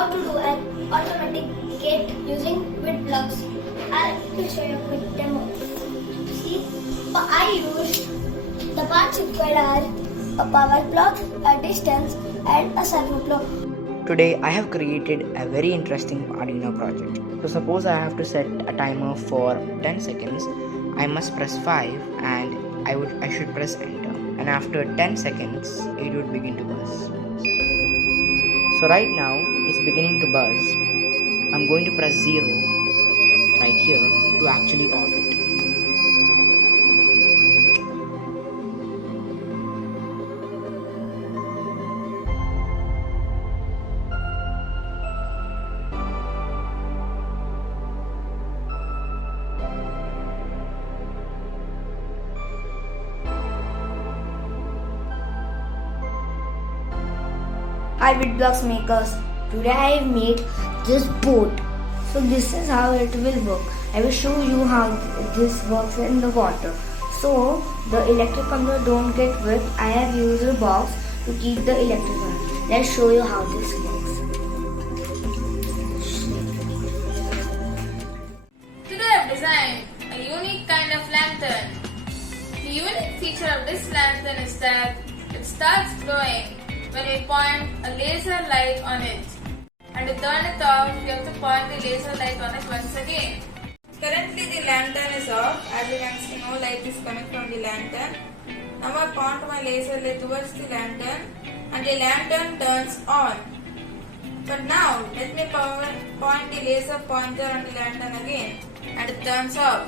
how to do an automatic kit using Witblox. I will show you a quick demo. See, I used the parts required are a power plug, a distance, and a servo plug. Today I have created a very interesting Arduino project. So suppose I have to set a timer for 10 seconds, I must press 5 and I should press enter. And after 10 seconds, it would begin to buzz. So right now, it's beginning to buzz. I'm going to press 0 right here to actually off it. Hi Witblox makers, today I have made this boat. So this is how it will work. I will show you how this works in the water. So the electric controller don't get wet. I have used a box to keep the electric on. Let's show you how this works. Today I have designed a unique kind of lantern. The unique feature of this lantern is that it starts glowing when we point a laser light on it. And to turn it off, you have to point the laser light on it once again. Currently the lantern is off. As you can see, no light is coming from the lantern. Now I point my laser light towards the lantern and the lantern turns on. But now let me point the laser pointer on the lantern again and it turns off.